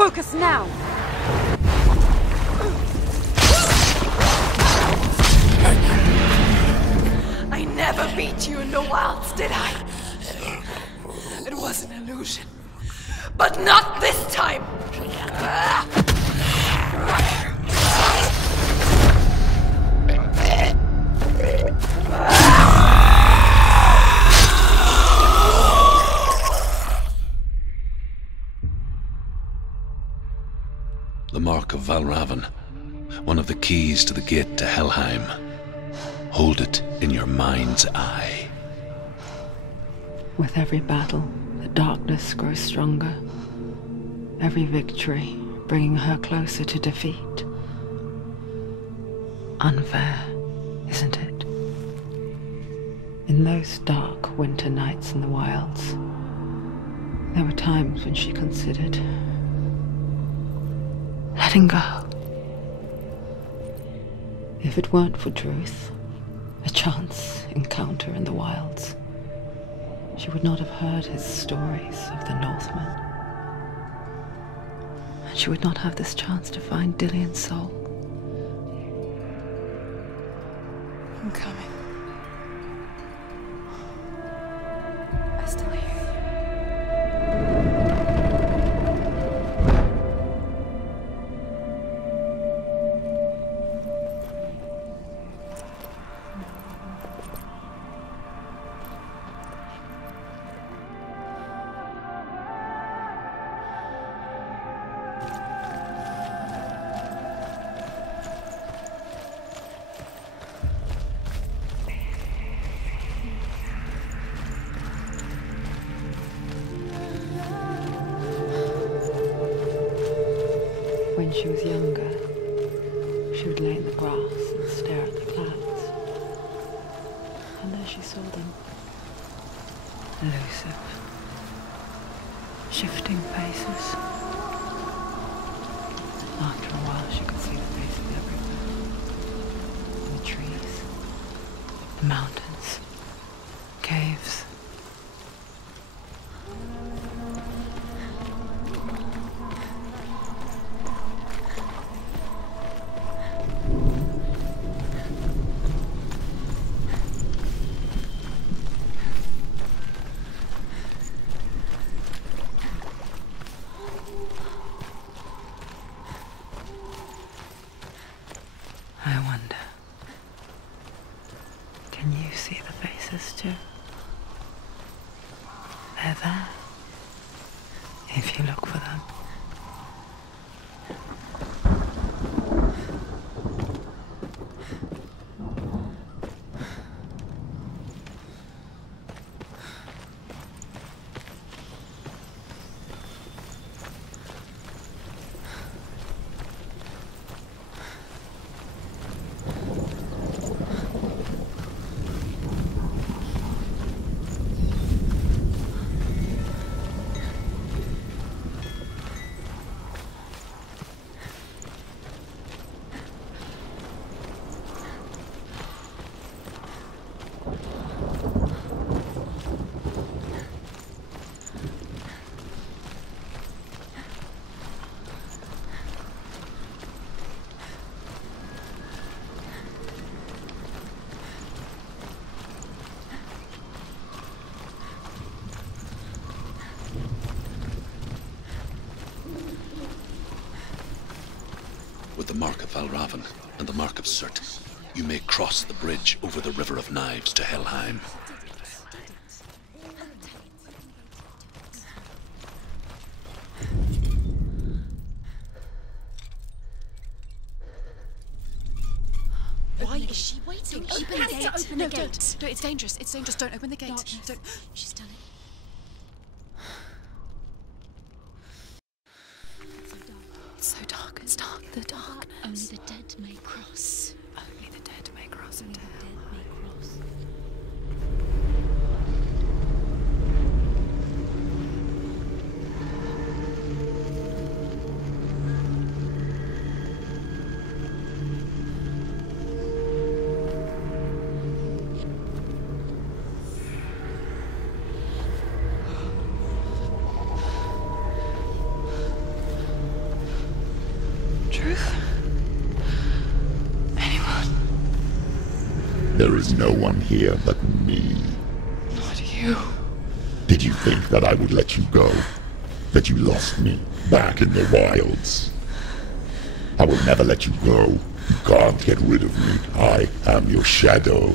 Focus now! I never beat you in the wilds, did I? It was an illusion. But not this time! The Mark of Valravn, one of the keys to the gate to Helheim. Hold it in your mind's eye. With every battle, the darkness grows stronger. Every victory bringing her closer to defeat. Unfair, isn't it? In those dark winter nights in the wilds, there were times when she considered letting go. If it weren't for Druth, a chance encounter in the wilds, she would not have heard his stories of the Northmen. And she would not have this chance to find Dillion's soul. I'm coming. I still hear you. When she was younger, she would lay in the grass and stare at the clouds. And as she saw them, elusive, shifting faces. After a while, she could see the faces everywhere. In the trees, the mountains, caves. I wonder, can you see the faces too? They're there, if you look for them. With the Mark of Valravn and the Mark of Surt, you may cross the bridge over the River of Knives to Helheim. Why is she waiting? Open the gate. Open the gate. No, it's dangerous. It's dangerous. Don't open the gate. Don't. She's done it. It's so dark. It's dark. The darkness. Only the dead may cross. Only the dead may cross Only into the hell. dead may cross. truth? Anyone? There is no one here but me. Not you. Did you think that I would let you go? That you lost me back in the wilds? I will never let you go. You can't get rid of me. I am your shadow.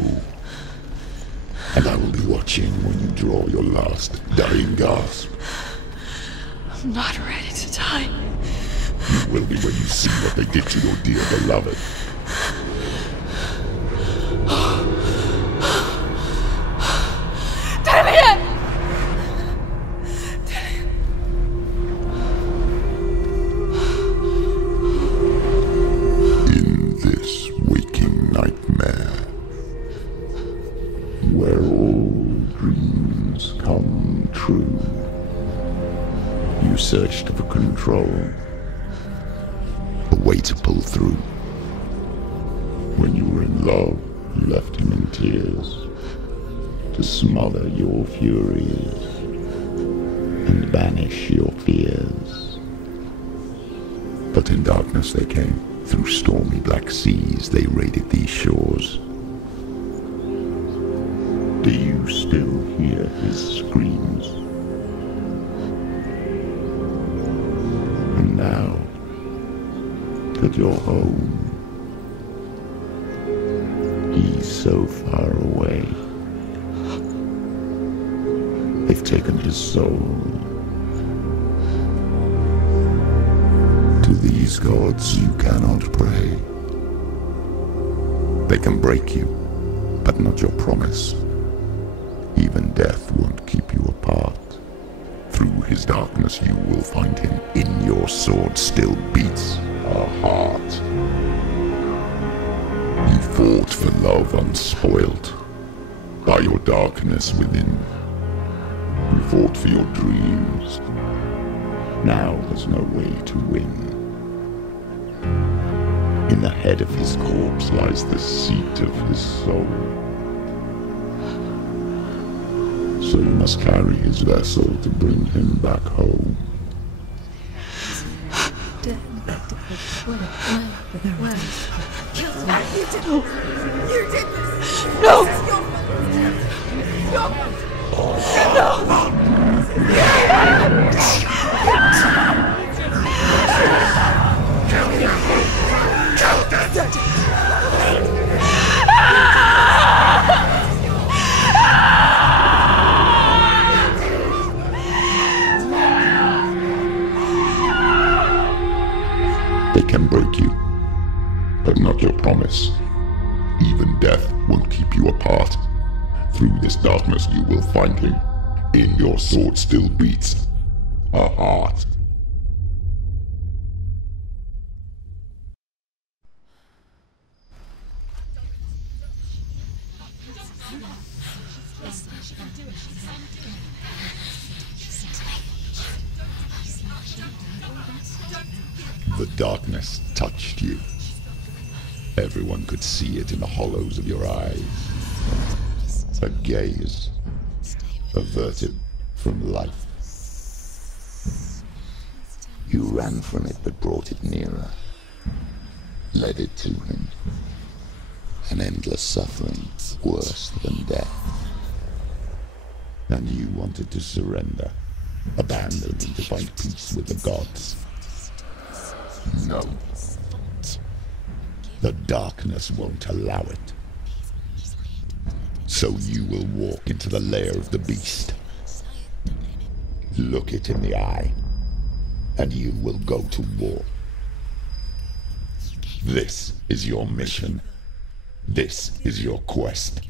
And I will be watching when you draw your last dying gasp. I'm not ready to die. You will be when you see what they did to your dear beloved. In this waking nightmare, where all dreams come true, you searched for control, a way to pull through. When you were in love, you left him in tears, to smother your furies and banish your fears. But in darkness they came, through stormy black seas they raided these shores. Do you still hear his screams? And now that you're home, he's so far away. They've taken his soul. To these gods you cannot pray. They can break you, but not your promise. Even death won't keep you apart. Through his darkness you will find him. In your sword still beats a heart. You fought for love unspoilt by your darkness within. You fought for your dreams. Now there's no way to win. In the head of his corpse lies the seat of his soul. So you must carry his vessel to bring him back home. You did this! No! This is your fault. They can break you, but not your promise. Even death won't keep you apart. Through this darkness you will find him. In your sword still beats a heart. The darkness touched you. Everyone could see it in the hollows of your eyes. A gaze averted from life. You ran from it but brought it nearer. Led it to him. An endless suffering, worse than death. And you wanted to surrender, abandon and to find peace with the gods. No. The darkness won't allow it. So you will walk into the lair of the beast. Look it in the eye, and you will go to war. This is your mission. This is your quest.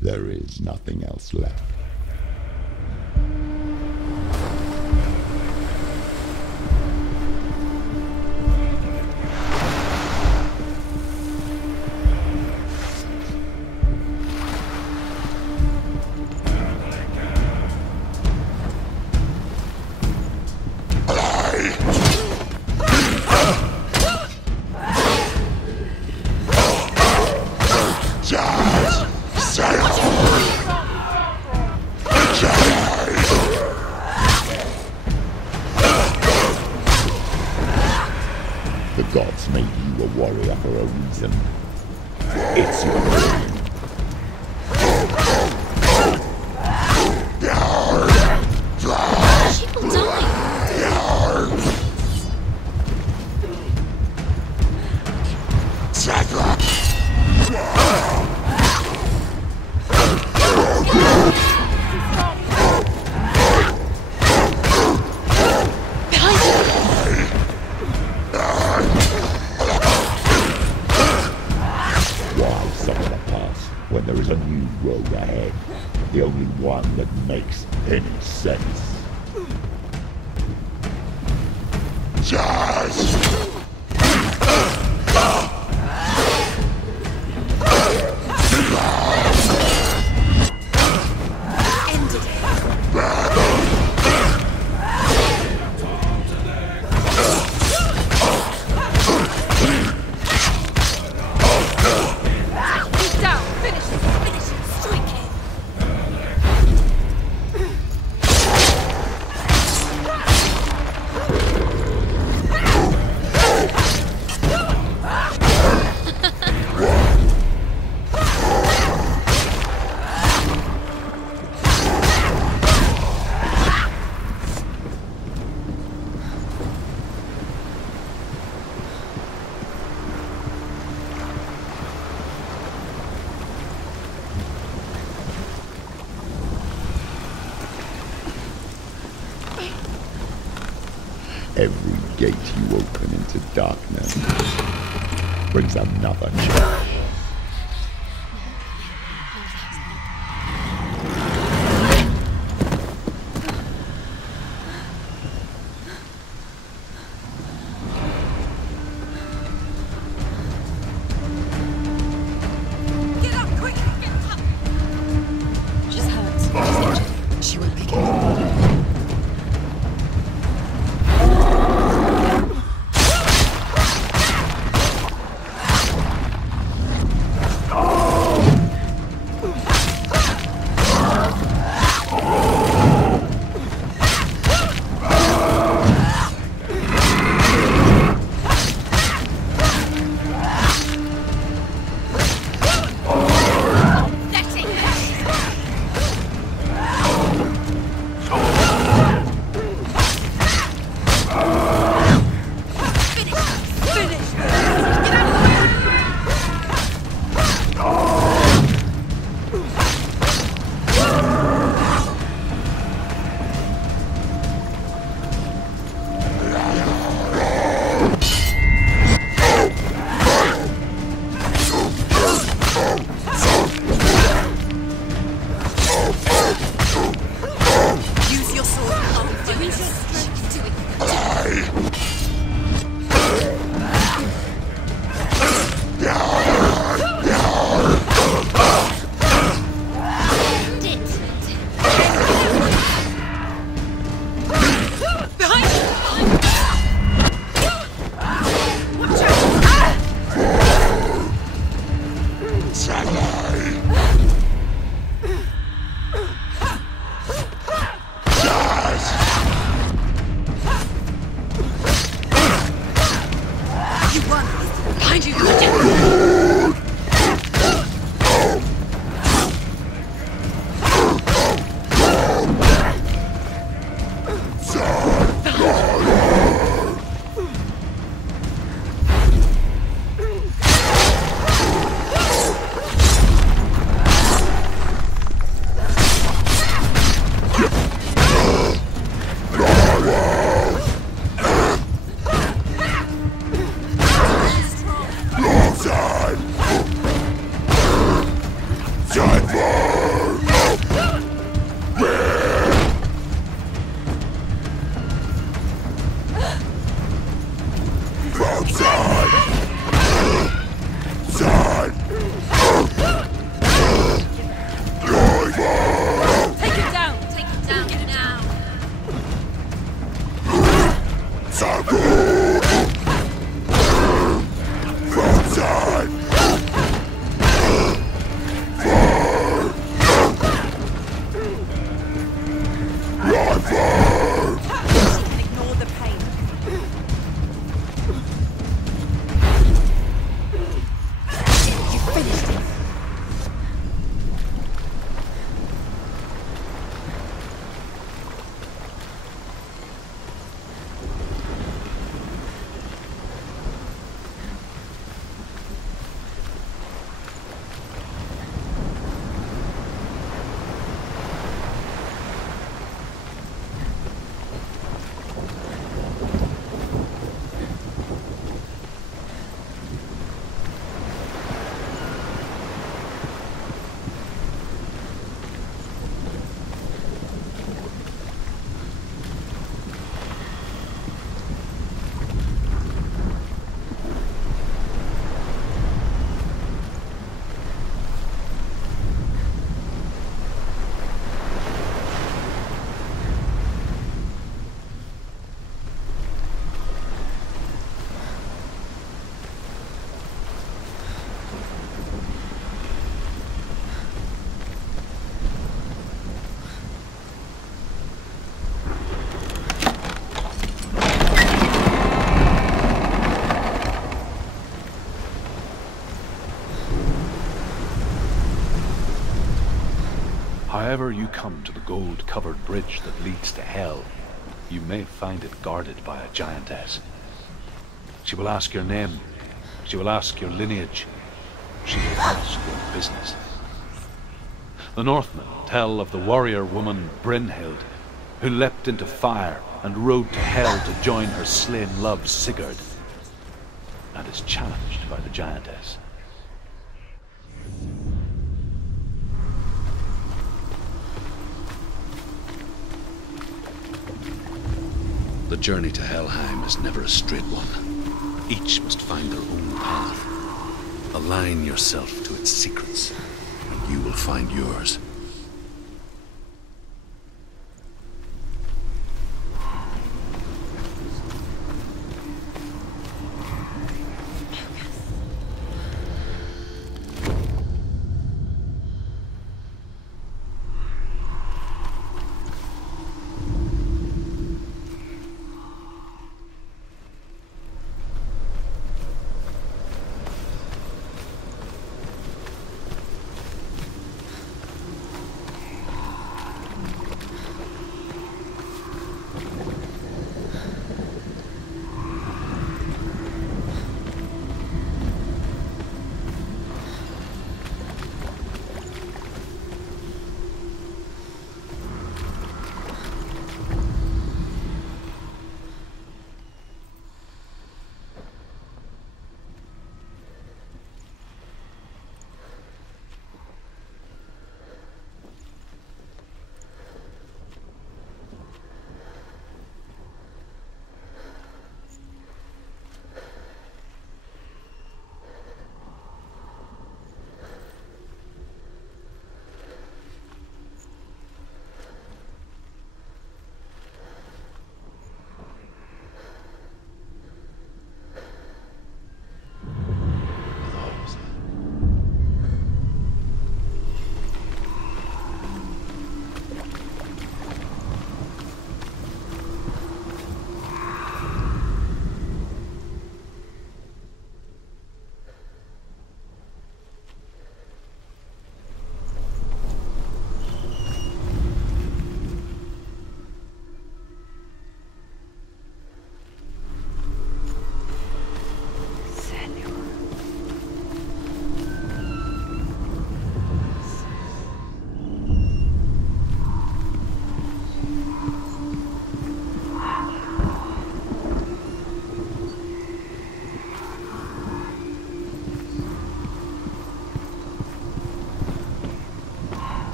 There is nothing else left. gods made you a warrior for a reason. It's your turn. She will die. Why suffer the past when there is a new road ahead? The only one that makes any sense. Just every gate you open into darkness brings another change. Get up, quick! Get up! She's hurt. She won't make it. ever you come to the gold-covered bridge that leads to Hell, you may find it guarded by a giantess. She will ask your name. She will ask your lineage. She will ask your business. The Northmen tell of the warrior woman Brynhild, who leapt into fire and rode to Hell to join her slain love Sigurd, and is challenged by the giantess. The journey to Helheim is never a straight one. Each must find their own path. Align yourself to its secrets, and you will find yours.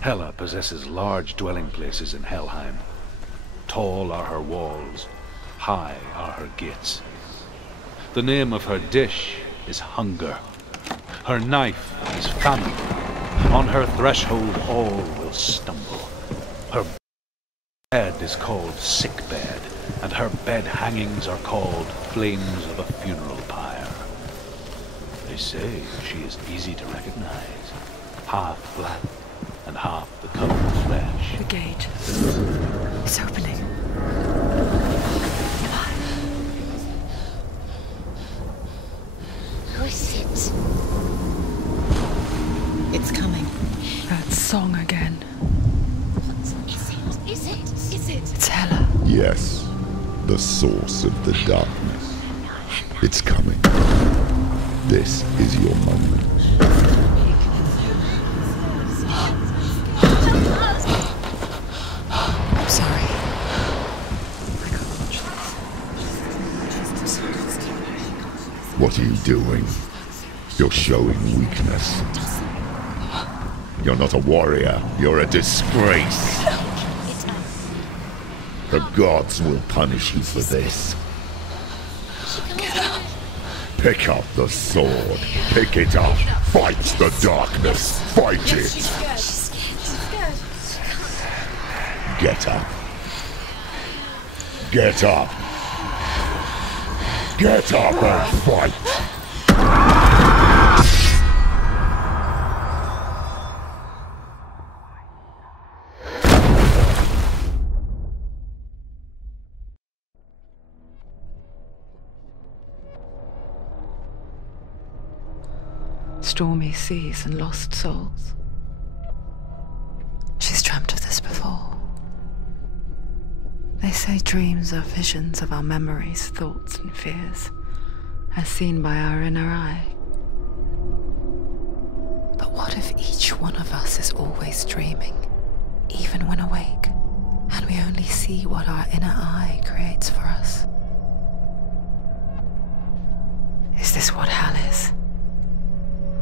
Hela possesses large dwelling places in Helheim. Tall are her walls, high are her gates. The name of her dish is hunger. Her knife is famine. On her threshold all will stumble. Her bed is called sick bed, and her bed hangings are called flames of a funeral pyre. They say she is easy to recognize, half black and half the color of flesh. The gate is opening. Who is it? It's coming. That song again. Is it? It's Hela. Yes, the source of the darkness. It's coming. This is your moment. I'm sorry. What are you doing? You're showing weakness. You're not a warrior. You're a disgrace. The gods will punish you for this. Get Pick up the sword. Pick it up. Fight the darkness. Fight it. She's scared. Get up. Get up. Get up and fight. Stormy seas and lost souls. She's dreamt of this before. They say dreams are visions of our memories, thoughts and fears, as seen by our inner eye. But what if each one of us is always dreaming, even when awake, and we only see what our inner eye creates for us? Is this what hell is?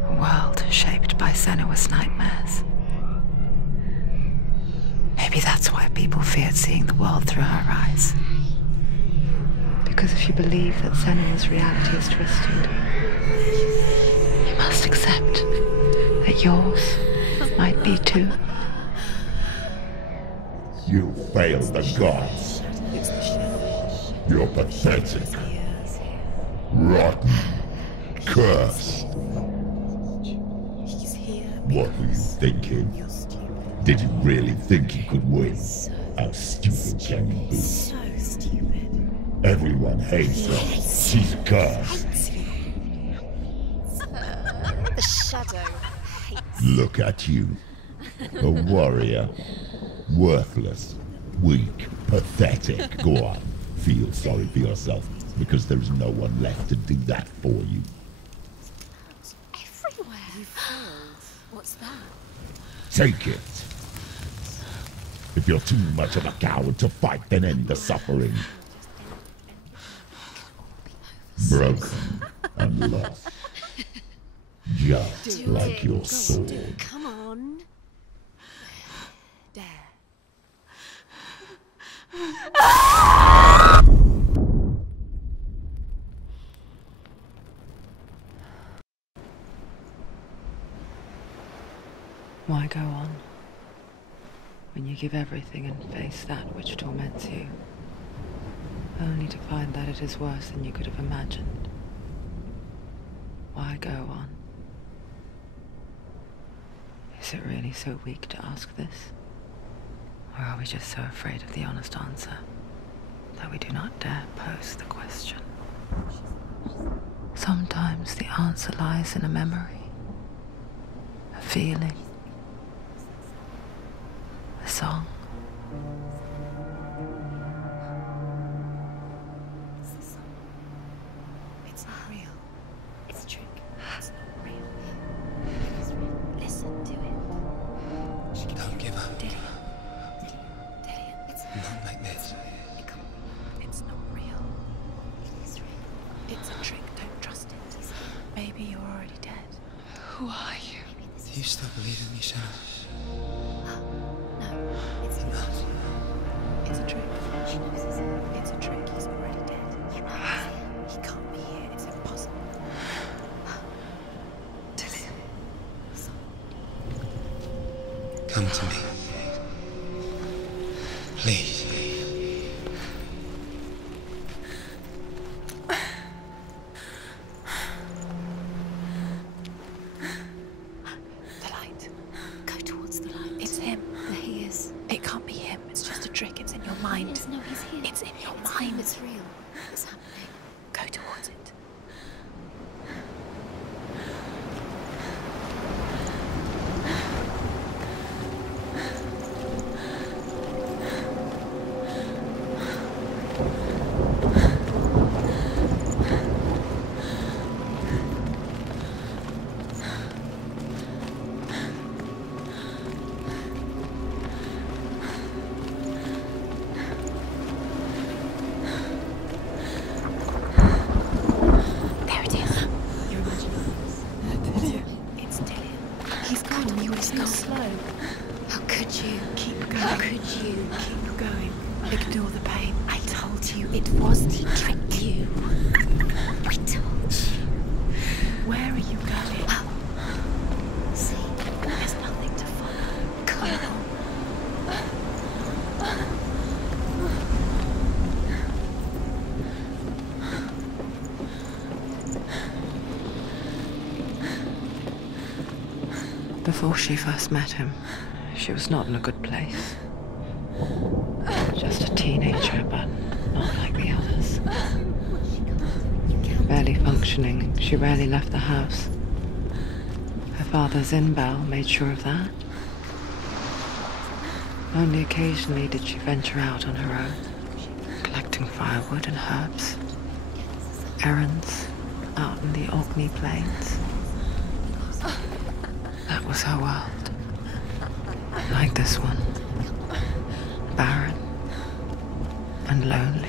A world shaped by Senua's nightmares. Maybe that's why people feared seeing the world through her eyes. Because if you believe that Senua's reality is twisted, you must accept that yours might be too. You failed the gods. You're pathetic. Rotten. Cursed. What were you thinking? Did you really think you could win? How stupid can you be? So stupid. Everyone hates her. She's cursed. The shadow hates. Look at you. A warrior. Worthless. Weak. Pathetic. Go on. Feel sorry for yourself, because there is no one left to do that for you. Everywhere. You failed. What's that? Take it. If you're too much of a coward to fight, then end the suffering. Broken and lost. Just like your sword. Come on. Dare. Why go on when you give everything and face that which torments you, only to find that it is worse than you could have imagined? Why go on? Is it really so weak to ask this? Or are we just so afraid of the honest answer that we do not dare pose the question? Sometimes the answer lies in a memory, a feeling, a song. It's not real. It's a trick. It's not real. It's real. Listen to it. Don't give up. Dillian. It's Not like this. It's not real. It is real. It's a trick. Don't trust it. Maybe you're already dead. Who are you? Do you still believe in me, Senua? No, it's not. It's a trick. She knows it's a trick. He's already dead. He can't be here. It's impossible. Dillian. Come to me. Please. The light. Go towards the light. It's him. There he is. It can't be him. It's just a trick. It's in your mind. No, he's here. It's in your mind. It's real. It's happening. Go towards it. There it is. Your imagination. It's Dillian. He's gone. He was so slow. How could you? Keep going. How could you? Keep going. Ignore the pain. I told you it was to trick you. I told you. Before she first met him, she was not in a good place. Just a teenager, but not like the others. Barely functioning, she rarely left the house. Her father's in-bell made sure of that. Only occasionally did she venture out on her own, collecting firewood and herbs. Errands out in the Orkney Plains. That was her world. Like this one. Barren and lonely.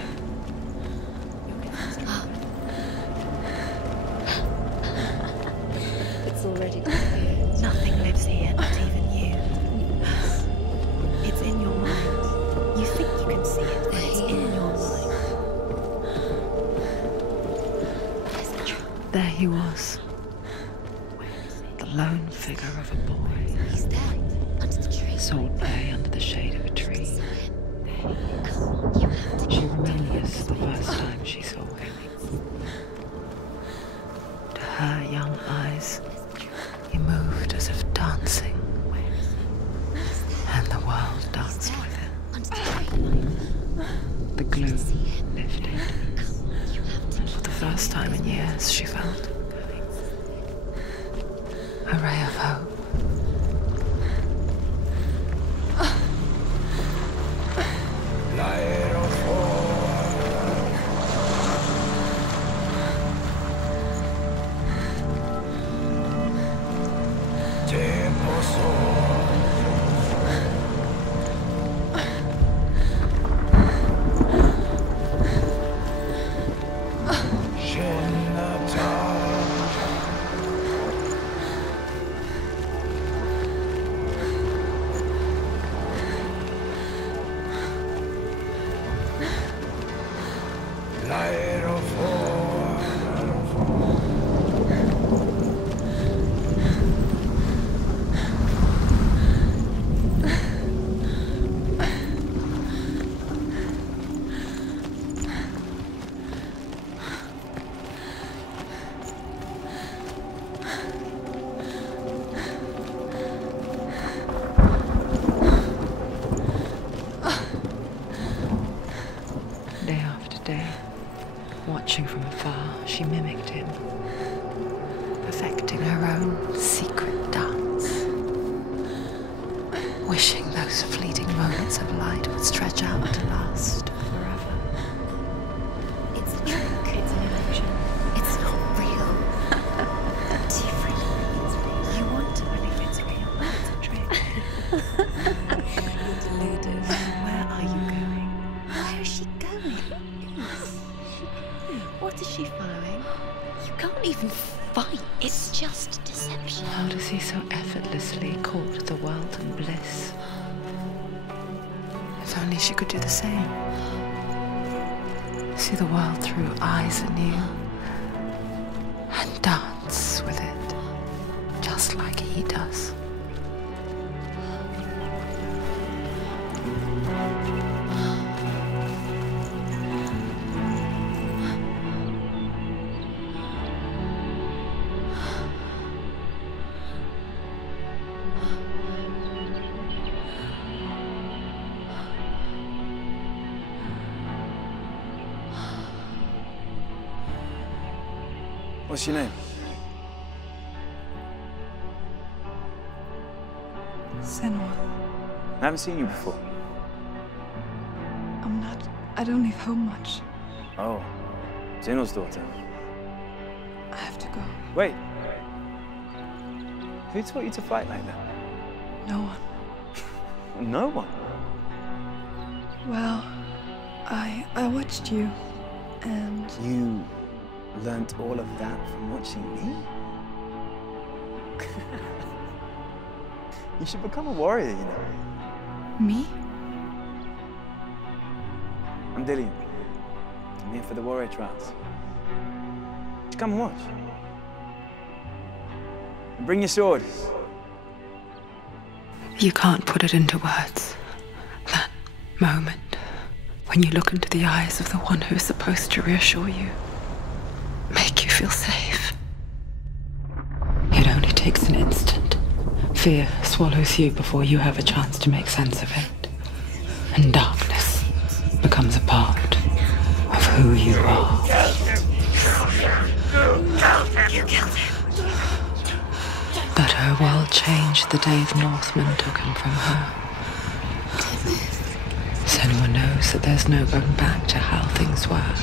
It's already disappeared. Nothing lives here, not even you. It's in your mind. You think you can see it, but it's in your mind. There he was. The lone figure of a boy. He's there, under the tree. Salt lay under the shade of a tree. She remembers the first time she saw him. To her young eyes, he moved as if dancing. And the world danced with him. The gloom lifted. For the first time in years, she felt a ray of hope. Day after day, watching from afar, she mimicked him, perfecting her own secret dance, wishing those fleeting moments of light would stretch out to last forever. It's a trick. It's an illusion. It's not real. Different. You want to believe it's real, but it's a trick. You're deluded. Where are you going? Where is she going? What is she following? You can't even fight. It's just deception. How does he so effortlessly court the world and bliss? If only she could do the same. See the world through eyes anew and dance with it, just like he does. What's your name? Senua. I haven't seen you before. I don't leave home much. Oh, Zenua's daughter. I have to go. Wait. Who taught you to fight like that? No one. No one? Well, I watched you, and... You learnt all of that from watching me? You should become a warrior, you know. Me? I'm Dillian. I'm here for the warrior trials. Just come and watch. And bring your sword. You can't put it into words. That moment when you look into the eyes of the one who is supposed to reassure you, make you feel safe. It only takes an instant, Fear swallows you before you have a chance to make sense of it. And darkness becomes a part of who you are. You killed him. But her world changed the day the Northmen took him from her. Senua knows that there's no going back to how things were.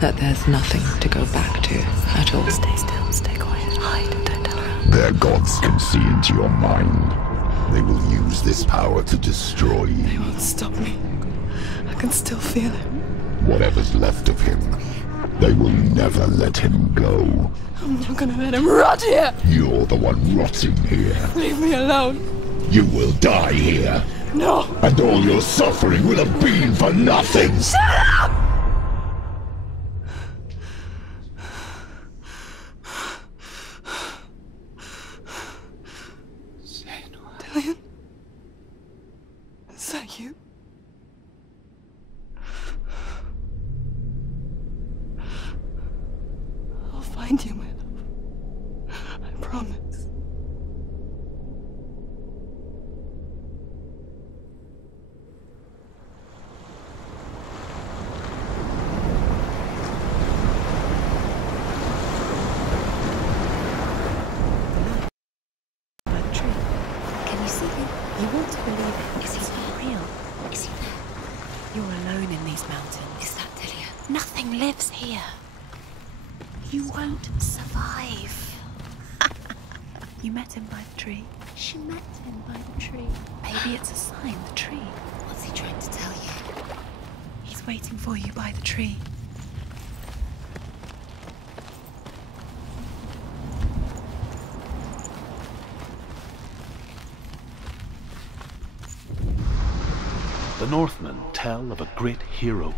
That there's nothing to go back to at all. Stay still, stay quiet, hide, don't tell her. Their gods can see into your mind. They will use this power to destroy you. They won't stop me. I can still feel him. Whatever's left of him, they will never let him go. I'm not gonna let him rot here. You're the one rotting here. Leave me alone. You will die here. No. And all your suffering will have been for nothing. Shut up! Dillion? Is that you? I'll find you, my love. I promise. Can you see him? You want to believe it. Is he not real? Is he there? You're alone in these mountains. Is that Dillion? Nothing lives here. You won't survive. You met him by the tree. She met him by the tree. Maybe it's a sign, the tree. What's he trying to tell you? He's waiting for you by the tree. The Northmen tell of a great hero.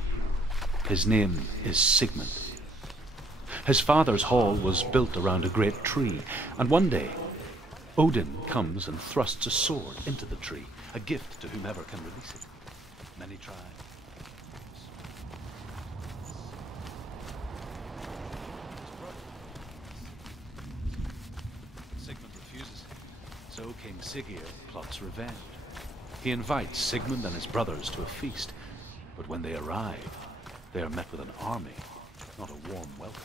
His name is Sigmund. His father's hall was built around a great tree, and one day Odin comes and thrusts a sword into the tree, a gift to whomever can release it. Many try. Sigmund refuses, so King Siggeir plots revenge. He invites Sigmund and his brothers to a feast, but when they arrive, they are met with an army, not a warm welcome.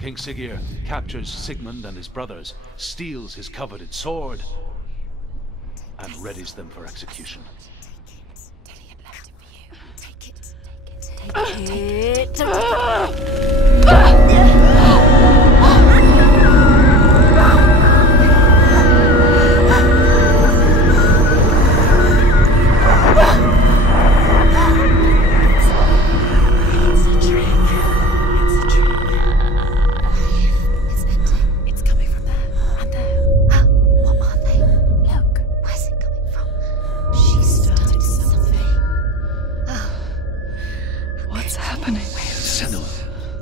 King Siggeir captures Sigmund and his brothers, steals his coveted sword, and readies them for execution. Dillion left it for you. Take it. Take it. Take it.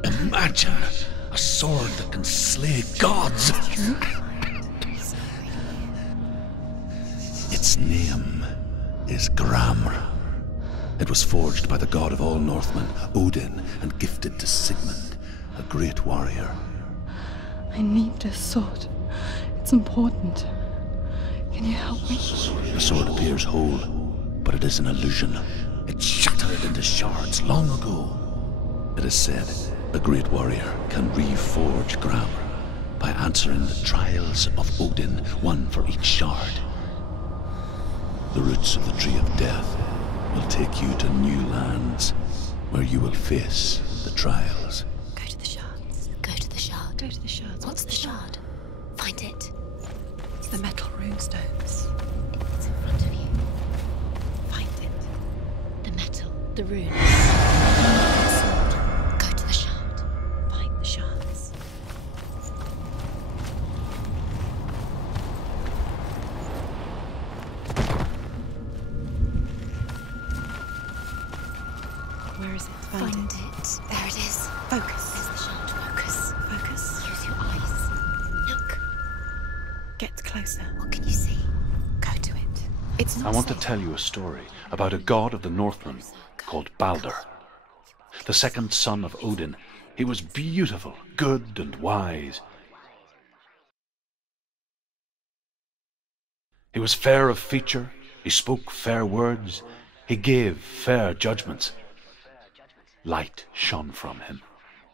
Imagine a sword that can slay gods. Its name is Gramr. It was forged by the god of all Northmen, Odin, and gifted to Sigmund, a great warrior. I need this sword. It's important. Can you help me? The sword appears whole, but it is an illusion. It shattered into shards long ago. It is said a great warrior can reforge Gramr by answering the trials of Odin, one for each shard. The roots of the Tree of Death will take you to new lands where you will face the trials. Go to the shards. Go to the shard. Go to the shards. What's the shard? Find it. It's the metal runestones. It's in front of you. Find it. The metal. The rune. The sword. Go to the shard. Find the shards. Where is it? Find it. There it is. Focus. There's the shard. Focus. Focus. Use your eyes. Look. Get closer. What can you see? Go to it. It's I not want to safe. tell you a story about a god of the Northmen called Balder, the second son of Odin. He was beautiful, good, and wise. He was fair of feature, he spoke fair words, he gave fair judgments. Light shone from him.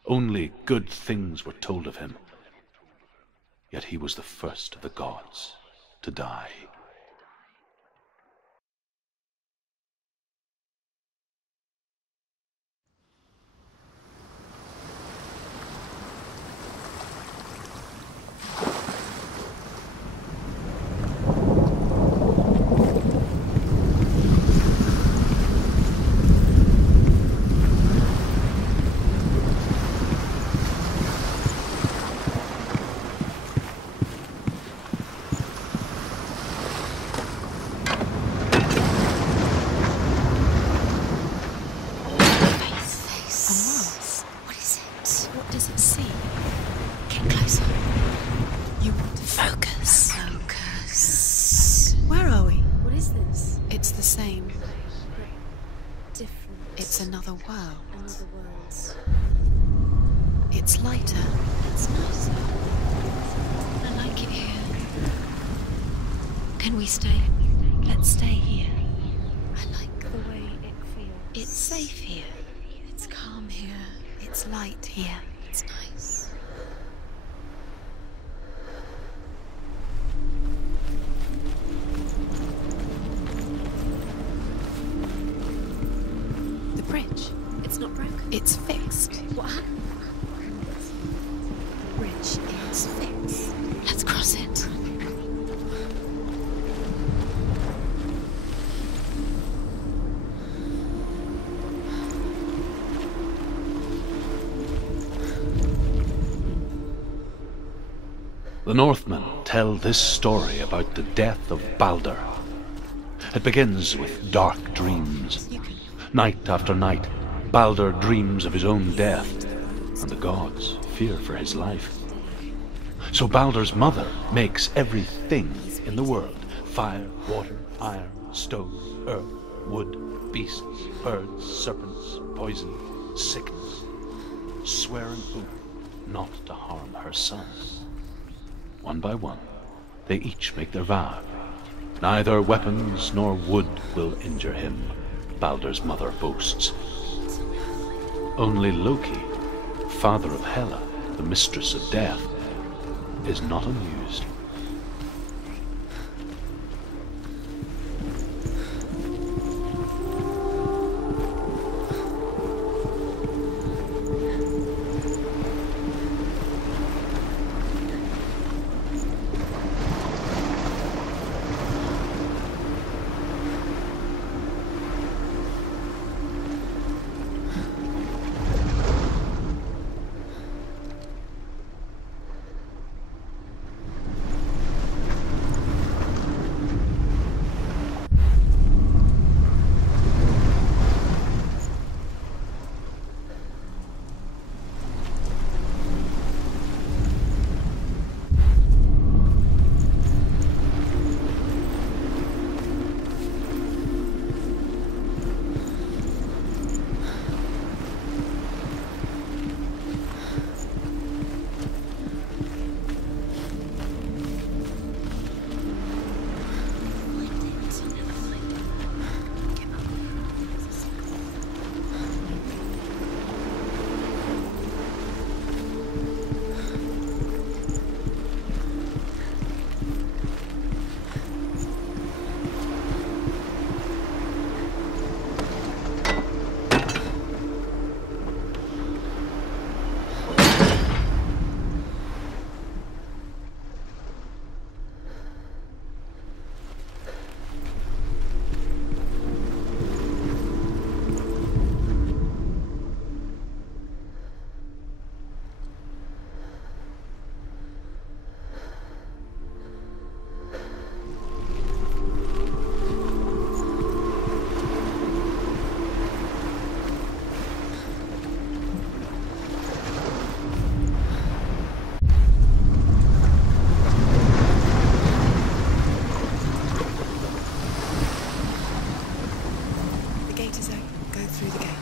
Only good things were told of him. Yet he was the first of the gods to die. It's another world. It's lighter. It's nicer. I like it here. Can we stay? Let's stay here. I like the way it feels. It's safe here. It's calm here. It's light here. It's nice. The bridge. It's not broken. It's fixed. What happened? The bridge is fixed. Let's cross it. The Northmen tell this story about the death of Baldur. It begins with dark dreams. Night after night, Baldur dreams of his own death, and the gods fear for his life. So Baldur's mother makes everything in the world: fire, water, iron, stone, earth, wood, beasts, birds, serpents, poison, sickness, swear an oath not to harm her sons. One by one, they each make their vow. Neither weapons nor wood will injure him, Baldur's mother boasts. Only Loki, father of Hela, the mistress of death, is not amused.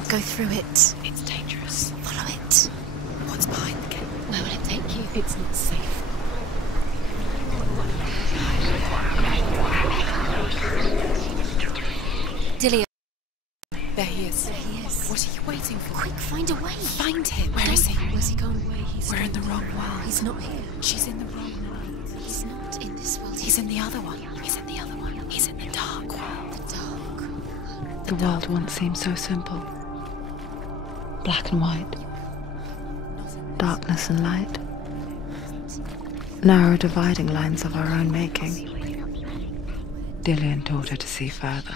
Go through it. It's dangerous. Follow it. What's behind the gate? Where will it take you? It's not safe. What are you waiting for? Quick, find a way. Find him. Where is he? Where's he gone? We're in the wrong world. He's not here. She's in the wrong world. He's not in this world. He's in the other one. He's in the other one. He's in the dark world. The dark. The world once seemed so simple. Black and white. Darkness and light. Narrow dividing lines of our own making. Dillian taught her to see further.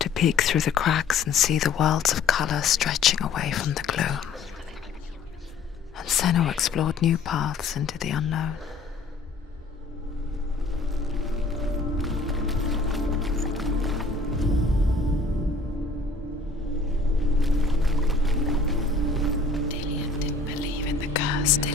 To peek through the cracks and see the worlds of colour stretching away from the gloom. And Senua explored new paths into the unknown.